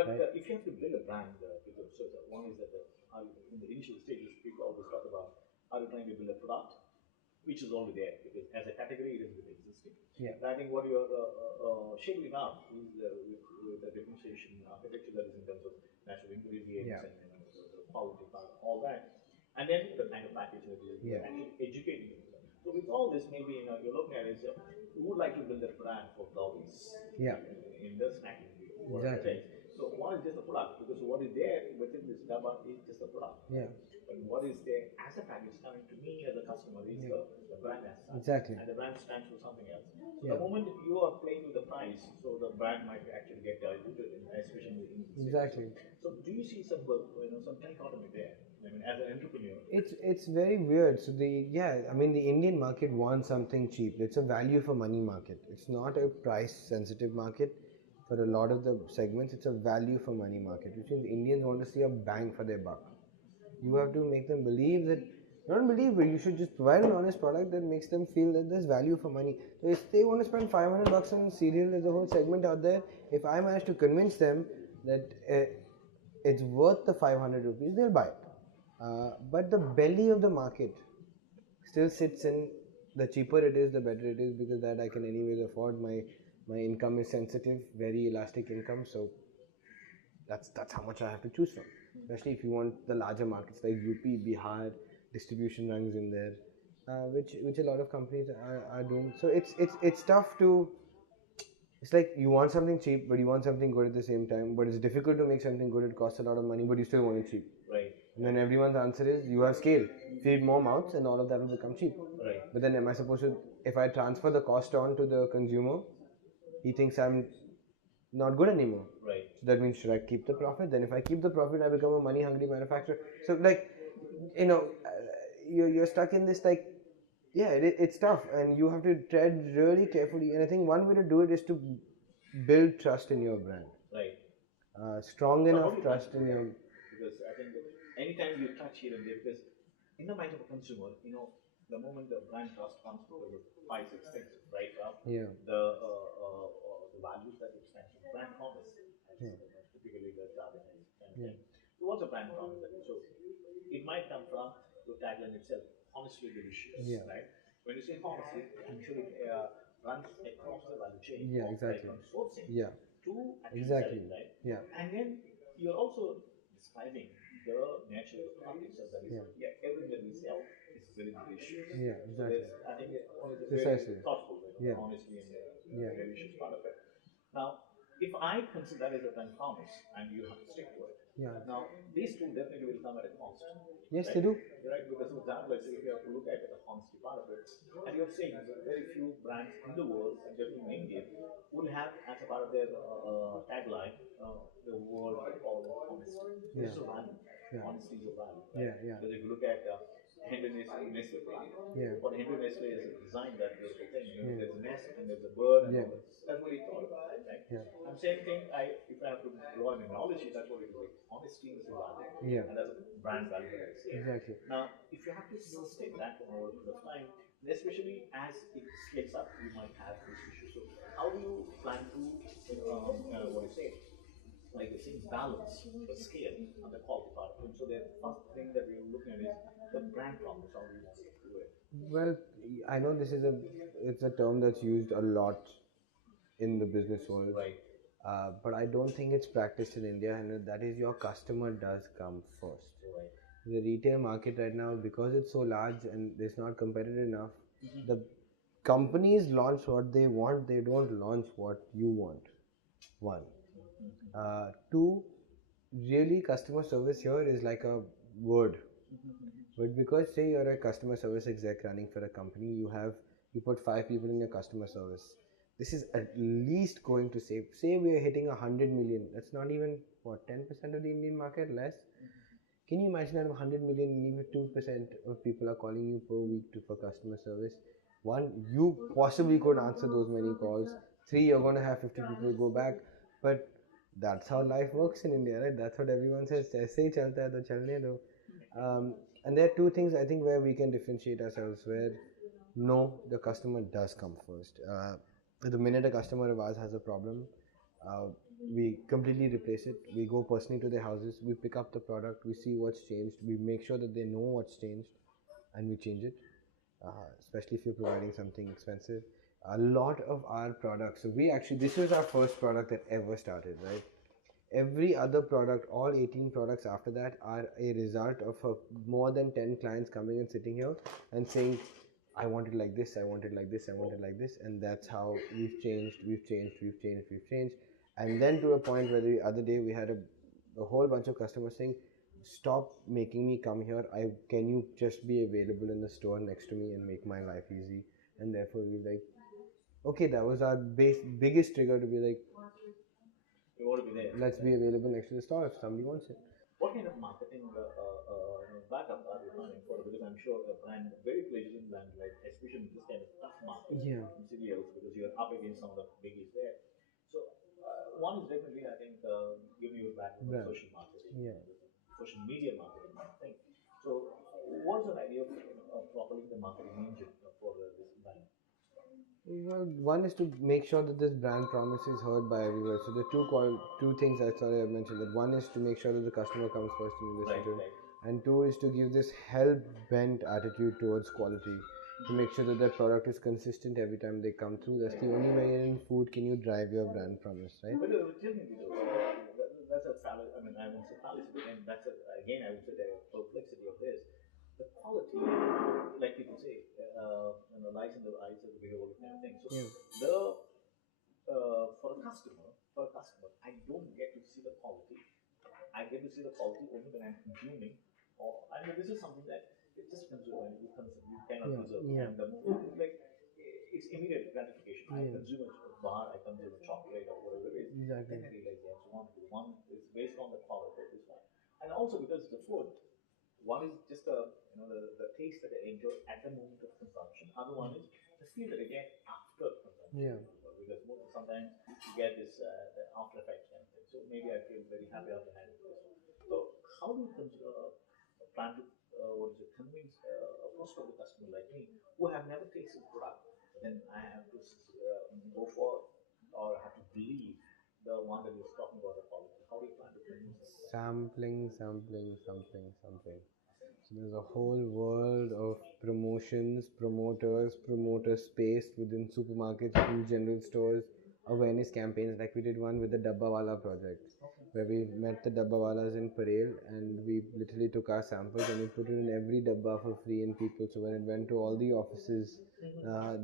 But if you have to build a brand, so one is that in the initial stages, people always talk about are you trying to build a product which is already there because as a category it is already existing. Yeah. But I think what you're shaping up is with the differentiation architecture that is in terms of natural ingredients Yeah. and the quality part, all that, and then the kind of package that you're Yeah. actually educating people. So with all this, maybe you're looking at is you would like to build a brand for Gouri's Yeah. in the snacking field. Exactly. So one is just a product because what is there within this Dabba is just a product. Yeah. But what is there as a package coming to me as a customer is the brand as such. Exactly. And the brand stands for something else. So Yeah. the moment you are playing with the price, so the brand might actually get diluted, especially in the Exactly. So do you see some some dichotomy there? I mean, as an entrepreneur. It's very weird. So I mean the Indian market wants something cheap. It's a value for money market. It's not a price sensitive market. For a lot of the segments, it's a value for money market, which means Indians want to see a bang for their buck. You have to make them believe that, not believe, but you should just provide an honest product that makes them feel that there's value for money. So if they want to spend 500 bucks on cereal, there's a whole segment out there. If I manage to convince them that it's worth the 500 rupees, they'll buy it. But the belly of the market still sits in the cheaper it is, the better it is, because that I can anyways afford. My income is sensitive, very elastic income, so that's how much I have to choose from. Especially if you want the larger markets like UP, Bihar, distribution runs in there, which a lot of companies are doing. So it's tough to. It's like you want something cheap, but you want something good at the same time. But it's difficult to make something good. It costs a lot of money, but you still want it cheap. Right. And then everyone's answer is you have scale, feed more mouths, and all of that will become cheap. Right. But then am I supposed to? If I transfer the cost on to the consumer, he thinks I'm not good anymore. Right. So that means should I keep the profit? Then if I keep the profit, I become a money hungry manufacturer. So like, you're stuck in this like, it's tough, and you have to tread really carefully. And I think one way to do it is to build trust in your brand. Right. Strong enough trust in your. Because I think that anytime you touch here and there, because in the mind of a consumer, the moment the brand trust comes because of 5, 6 things, right? Yeah. The values that it stands for, brand promise, typically the jargon is kind of thing. So what's a brand promise? So it might come from the tagline itself, honestly delicious, right? When you say honestly, I'm sure it runs across the value chain. Yeah, exactly. Right, from sourcing to actually Exactly. selling, right? Yeah. And then you're also describing the nature of the product itself. That is, everything that we sell is very delicious. Yeah, exactly. So I think it's Precisely. very thoughtful, honestly, and the delicious part of it. Now, if I consider that as a brand promise, and you have to stick to it. Yeah. Now, these two definitely will come at a cost. Yes, right? they do. Right, because for example, let's say if you have to look at the honesty part of it, and you're saying that very few brands in the world, and definitely in India, will have as a part of their tagline the word called honesty. This is a value. Honesty is a value. Right? Because if you look at Henry Nestle plant, what Henry Nestle has designed that beautiful thing, there's a nest and there's a bird, and all that. That's what he thought about it, right? I'm saying thing, if I have to draw an analogy, that's what it is like. Honesty is a value. And that's a brand value that I say. Exactly. Now, if you have to sustain that for more period of time, especially as it scales up, you might have this issue. So, how do you plan to, what do you say, like the same balance, the scale, and the quality part? And so, the first thing that we're looking at is the brand promise. How do you want to do it? Well, I know it's a term that's used a lot in the business world. Right. But I don't think it's practiced in India, and that is your customer does come first. Right. The retail market right now, because it's so large and it's not competitive enough, the companies launch what they want, they don't launch what you want. One. Two, really customer service here is like a word. But because say you're a customer service exec running for a company, you put 5 people in your customer service. This is at least going to save. Say we are hitting 100 million. That's not even 10% of the Indian market, less. Can you imagine that 100 million, even 2% of people are calling you per week for customer service? One, you possibly could answer those many calls. 3, you're going to have 50 people go back. But that's how life works in India, right? That's what everyone says. Aise hi chalta hai to chalne do. And there are 2 things I think where we can differentiate ourselves. Where no, the customer does come first. The minute a customer of ours has a problem, we completely replace it. We go personally to their houses, we pick up the product, we see what's changed, we make sure that they know what's changed, and we change it. Especially if you're providing something expensive. A lot of our products, so we actually, this was our first product that ever started, right? Every other product, all 18 products after that, are a result of more than 10 clients coming and sitting here and saying, I want it like this, I want it like this, I want it like this. And that's how we've changed. And then to a point where the other day we had a whole bunch of customers saying, stop making me come here. Can you just be available in the store next to me and make my life easy? And therefore we were like, okay, that was our biggest trigger to be like, You want to be there. let's be available next to the store if somebody wants it. What kind of marketing backup are you planning for? Because I'm sure a brand, very fledgling brand, like especially in this kind of tough market Yeah. in CDLs, because you're up against some of the biggies there. So one is definitely, I think, giving you back with Brand. social marketing, Yeah. social media marketing kind of thing. So what's an idea of properly the marketing engine for this brand? Well, one is to make sure that this brand promise is heard by everywhere. So the two things I sorry I mentioned that one is to make sure that the customer comes first and you listen Right, to him, right. and two is to give this hell bent attitude towards quality. To make sure that their product is consistent every time they come through. That's the only way in food can you drive your brand promise, right? But tell me, Vidur, that's a fallacy. I mean, I won't say fallacy, but then that's a, again, I would say the perplexity of this. The quality, like people say, lies in the eyes of the beholder kind of thing. So Yeah. the for a customer, I don't get to see the quality. I get to see the quality only when I'm consuming. Or I mean, this is something that it's just consume and you consume. You cannot Yeah. preserve. Yeah. And the moment it's like it's immediate gratification. I Yeah. consume a bar, I consume a chocolate or whatever it is. Exactly. Then I realize yes, one is based on the quality of this one, and also because the food. One is just the taste that I enjoy at the moment of consumption. Other one is the feel that I get after consumption. Yeah. Because sometimes you get this the after effects kind of thing. So maybe I feel very happy after having this. So how do you plan to convince a prospective customer like me who have never tasted product, then I have to go for or have to believe the one that you're talking about the quality. How do you plan to convince them? Sampling. So there's a whole world of promotions, promoter space within supermarkets, within general stores, awareness campaigns. Like we did one with the Dabbawala Project, where we met the Dabbawalas in Parel and we literally took our samples and we put it in every dabba for free in people. So when it went to all the offices,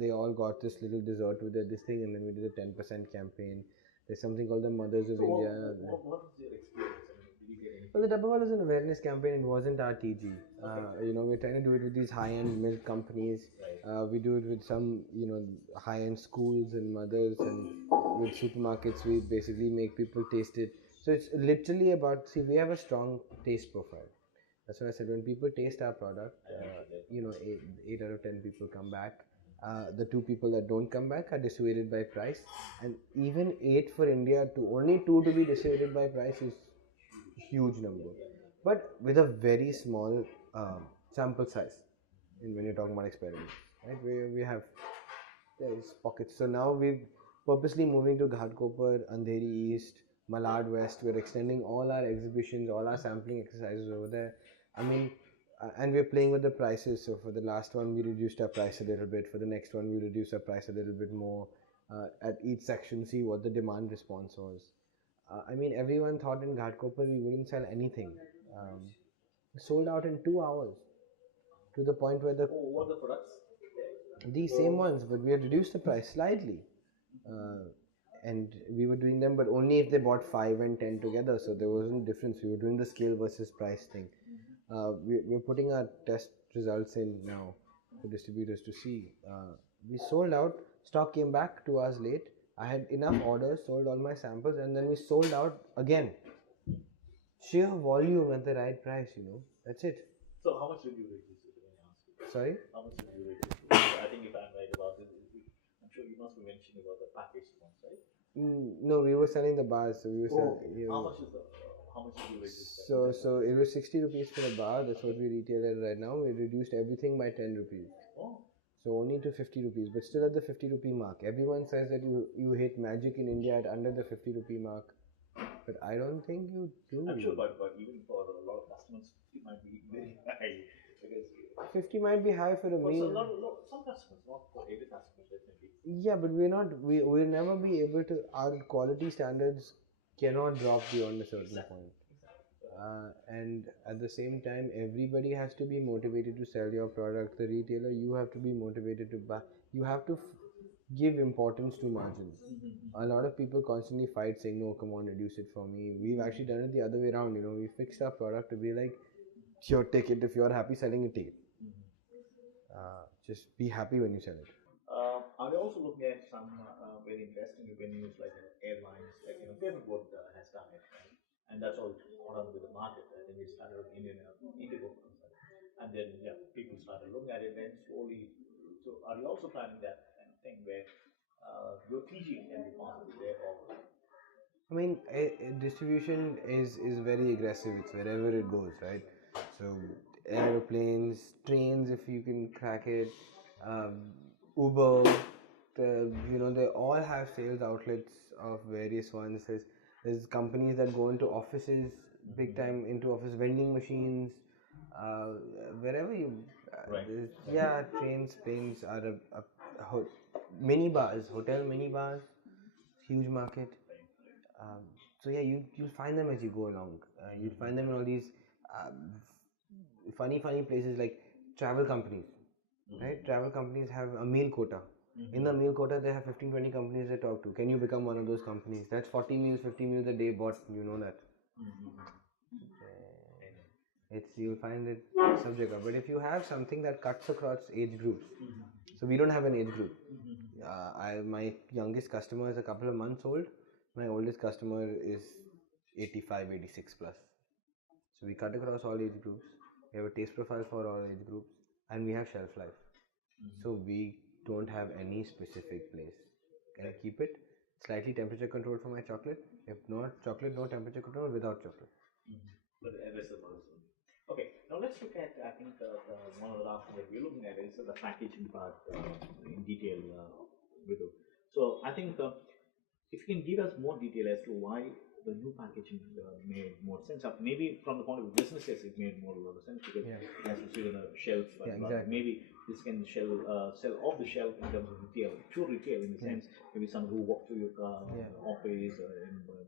they all got this little dessert with this thing, and then we did a 10% campaign. There's something called the Mothers of So India. what was your experience? I mean, did you get any? Well, the Dabbawala is an awareness campaign. It wasn't our TG. We're trying to do it with these high-end milk companies. Right. We do it with some, high-end schools and mothers, and with supermarkets. We basically make people taste it. So it's literally about. See, we have a strong taste profile. That's why I said when people taste our product, eight out of 10 people come back. The two people that don't come back are dissuaded by price, and even eight for India to only two to be dissuaded by price is huge number, but with a very small sample size. When you're talking about experiments, right? We have there's pockets. So now we're purposely moving to Ghatkopar, Andheri East, Malad West. We're extending all our exhibitions, all our sampling exercises over there. I mean, and we're playing with the prices. So for the last one, we reduced our price a little bit. For the next one, we reduce our price a little bit more. At each section, see what the demand response was. I mean, everyone thought in Ghatkopar we wouldn't sell anything. Sold out in 2 hours, to the point where What are the products? these same ones, but we had reduced the price slightly. Uh, and we were doing them, but only if they bought 5 and 10 together. So there wasn't difference. We were doing the scale versus price thing. We're putting our test results in now for distributors to see. We sold out. Stock came back 2 hours late. I had enough orders, sold all my samples, and then we sold out again. Sheer volume at the right price, That's it. So how much did you reduce it? When I ask you? Sorry? How much did you reduce it? I think if I'm right about it, I'm sure you must be mentioning about the packaged ones, right? No, we were selling the bars, so we were selling. How much did you reduce? So it was 60 rupees for a bar. That's what we retail at right now. We reduced everything by 10 rupees. Oh. So only to 50 rupees, but still at the 50 rupee mark. Everyone says that you hit magic in India at under the 50 rupee mark. But I don't think you do. I'm sure, but even for a lot of customers, it might be very high because 50 might be high for a for meal. some customers, not for every customer, definitely. Yeah, but we're not. We'll never be able to. Our quality standards cannot drop beyond a certain Exactly. point. And at the same time, everybody has to be motivated to sell your product. The retailer, you have to be motivated to buy. You have to give importance to margin. A lot of people constantly fight saying, no, come on, reduce it for me. We've actually done it the other way around. We fixed our product to be like, sure, take it. If you're happy selling it, take it. Just be happy when you sell it. Are we also looking at some very interesting venues like airlines, like Favorite has done it, right? And that's all caught on with the market. And then we started with Indigo concept, and then yeah, people started looking at it. Then slowly, so are you also planning that kind of thing where your teaching can be possible there also? I mean, distribution is very aggressive. It's wherever it goes, right? So aeroplanes, trains, if you can crack it, um, Uber, they all have sales outlets of various ones. There's companies that go into offices, big time into office vending machines, uh, wherever you. Right. Yeah, trains, planes are mini bars, hotel mini bars, huge market. Um, so yeah, you'll find them as you go along. You'll find them in all these funny places like travel companies, right? Travel companies have a meal quota. In the meal quota, they have 15-20 companies they talk to. Can you become one of those companies? That's 40 meals, 50 meals a day bought. You know that. You'll find it subject. But if you have something that cuts across age groups, so we don't have an age group. My youngest customer is a couple of months old. My oldest customer is 85, 86 plus. So we cut across all age groups. We have a taste profile for all age groups, and we have shelf life. So we don't have any specific place. Can I keep it slightly temperature controlled for my chocolate? If not chocolate, no temperature control. Without chocolate. But the rest of the world. Okay, now let's look at, I think, one of the last things that we're looking at is the packaging part in detail, Vidur. So I think if you can give us more detail as to why the new packaging made more sense. Maybe from the point of businesses, it made more sense because it has to sit on a shelf. Exactly. Maybe this can sell off the shelf in terms of retail, pure retail in the sense. Maybe someone who walked to your office in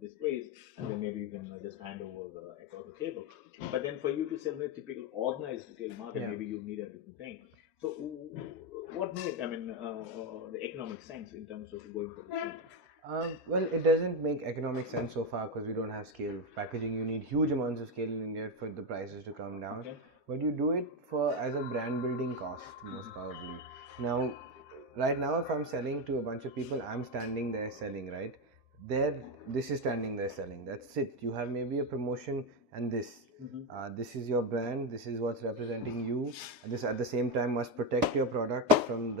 this place, and then maybe you can just hand over across the table. But then for you to sell a typical organized retail market, maybe you need a different thing. So what made, the economic sense in terms of going for this one? Well, it doesn't make economic sense so far because we don't have scale. Packaging, you need huge amounts of scale in India for the prices to come down. Okay. But you do it for as a brand building cost, most probably. Now, right now, if I'm selling to a bunch of people, I'm standing there selling, right? This is standing there selling. That's it. You have maybe a promotion and this. This is your brand. This is what's representing you. This at the same time must protect your product from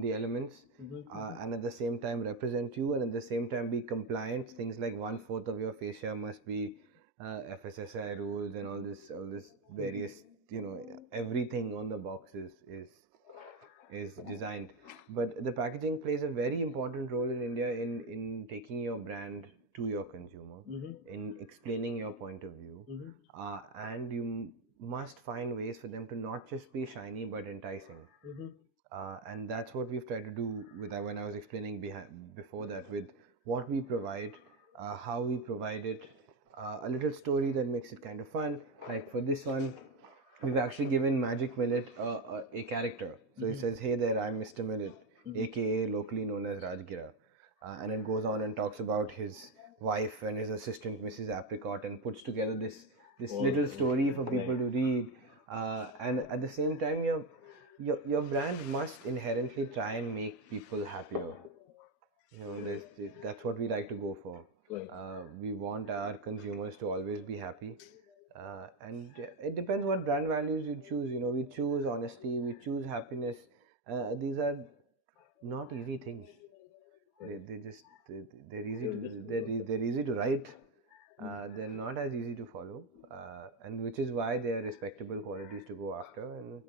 the elements, and at the same time represent you, and at the same time be compliant. Things like 1/4 of your fascia must be FSSAI rules and all this various everything on the box is designed. But the packaging plays a very important role in India in taking your brand to your consumer, in explaining your point of view, and you must find ways for them to not just be shiny but enticing. And that's what we've tried to do with when I was explaining before that, with what we provide, how we provide it, a little story that makes it kind of fun. Like for this one, we've actually given Magic Millet a character. So he says, "Hey there, I'm Mr. Millet, aka locally known as Rajgira," and it goes on and talks about his wife and his assistant, Mrs. Apricot, and puts together this little story for people to read. And at the same time, your brand must inherently try and make people happier. That's what we like to go for. Right. We want our consumers to always be happy, and it depends what brand values you choose. We choose honesty, we choose happiness. These are not easy things. They're easy to write. They're not as easy to follow, and which is why they are respectable qualities to go after. And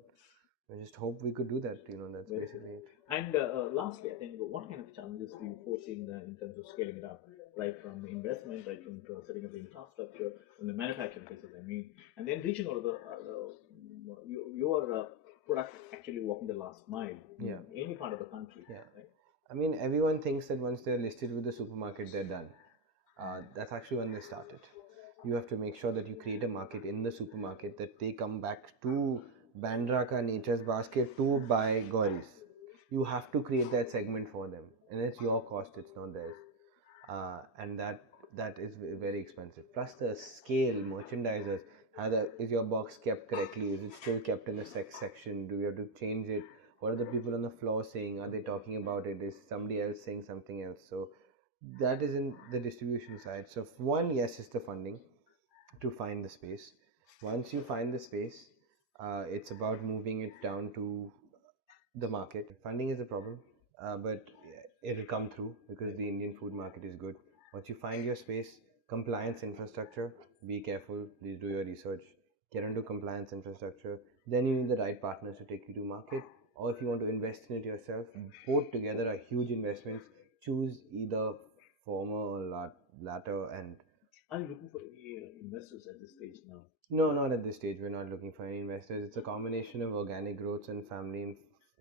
I just hope we could do that. That's Very basically it. And lastly, I think what kind of challenges do you foresee in terms of scaling it up, right from investment, right from setting up the infrastructure, and the manufacturing phases, I mean, and then reaching out your product actually walking the last mile in any part of the country. Yeah. Right? I mean, everyone thinks that once they're listed with the supermarket, they're done. That's actually when they started. You have to make sure that you create a market in the supermarket, that they come back to Bandra Ka Nature's Basket to buy Gouri's. You have to create that segment for them, and it's your cost, it's not theirs. And that is very expensive. Plus the scale, merchandisers, is your box kept correctly? Is it still kept in the sex section? Do we have to change it? What are the people on the floor saying? Are they talking about it? Is somebody else saying something else? So that is in the distribution side. So one, yes, is the funding to find the space. Once you find the space, it's about moving it down to the market. Funding is a problem, but it'll come through because the Indian food market is good. Once you find your space, compliance infrastructure, be careful, please do your research, get into compliance infrastructure. Then you need the right partners to take you to market, or if you want to invest in it yourself, both together are huge investments. Choose either former or latter. And are you looking for any investors at this stage now? No, not at this stage. We're not looking for any investors. It's a combination of organic growth and family and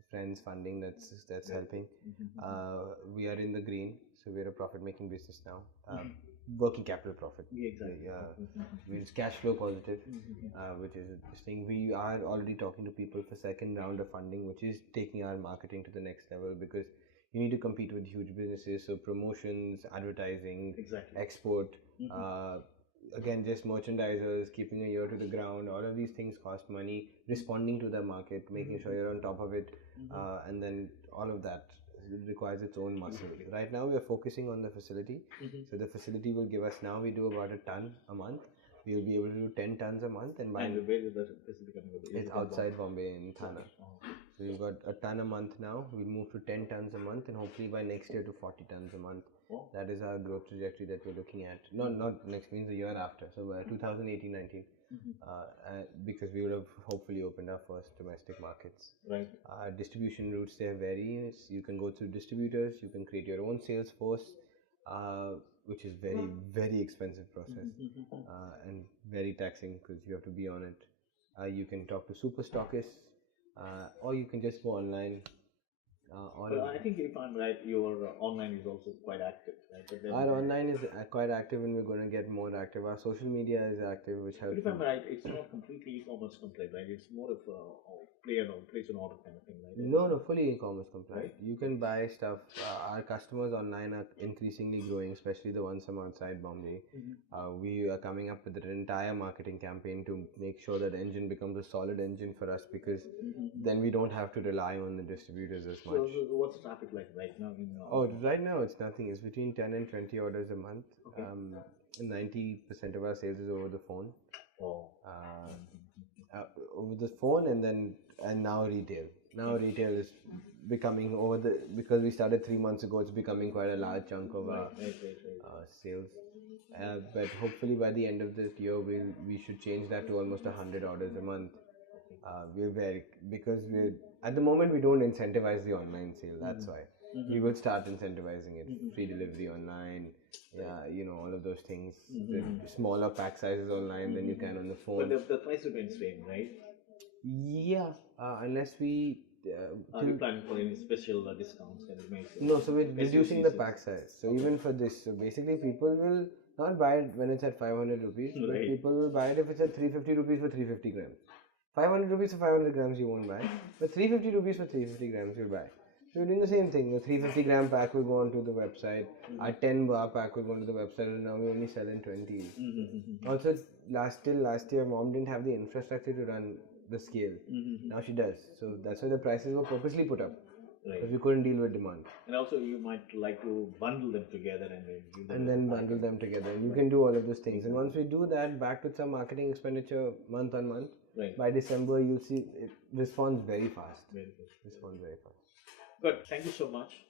friends funding that's helping. We are in the green, so we're a profit-making business now. Working capital profit. Exactly. Means cash flow positive, which is this thing. We are already talking to people for second round of funding, which is taking our marketing to the next level, because you need to compete with huge businesses. So promotions, advertising, export. Again, just merchandisers, keeping a ear to the ground, all of these things cost money. Responding to the market, making sure you're on top of it, and then all of that requires its own muscle. Right now we are focusing on the facility. So the facility will give us, now we do about a ton a month. We will be able to do 10 tons a month. And where is the facility coming from? It's outside Bombay in Thana. So we've got a ton a month now. We'll move to 10 tons a month, and hopefully by next year to 40 tons a month. That is our growth trajectory that we're looking at. Not next, means the year after. So by 2018-19, because we would have hopefully opened our first domestic markets. Right. Distribution routes there vary. You can go through distributors. You can create your own sales force, which is very, very expensive process and very taxing because you have to be on it. You can talk to super stockists, or you can just go online. I think if I'm right, your online is also quite active, right? Our online is quite active, and we're going to get more active. Our social media is active, which helps. But if I'm right, it's not completely e-commerce compliant, right? It's more of a place and order kind of thing, right? No, fully e-commerce compliant. Right? You can buy stuff. Our customers online are increasingly growing, especially the ones from outside Bombay. We are coming up with an entire marketing campaign to make sure that engine becomes a solid engine for us, because then we don't have to rely on the distributors as much. So what's the traffic like right now? Right now it's nothing. It's between 10 and 20 orders a month. 90% of our sales is over the phone. Over the phone, and now retail. Now retail is becoming because we started 3 months ago. It's becoming quite a large chunk of our sales. But hopefully by the end of this year, we should change that to almost 100 orders a month. Because at the moment we don't incentivize the online sale. That's why we will start incentivizing it. Free delivery online, all of those things. The smaller pack sizes online than you can on the phone. But the price remains same, right? Yeah, unless we. Are you planning for any special discounts? No, so we're reducing the pack size. So even for this, so basically people will not buy it when it's at 500 rupees, but people will buy it if it's at 350 rupees for 350 grams. 500 rupees for 500 grams you won't buy, but 350 rupees for 350 grams you'll buy. So we're doing the same thing. The 350 gram pack will go onto the website. Our 10 bar pack will go onto the website, and now we only sell in 20s. Also, till last year, mom didn't have the infrastructure to run the scale. Now she does. So that's why the prices were purposely put up. Because we couldn't deal with demand. And also you might like to bundle them together and then bundle them together. And you can do all of those things. And once we do that, back with some marketing expenditure month on month, by December you'll see it responds very fast. Responds very fast. Good. Thank you so much.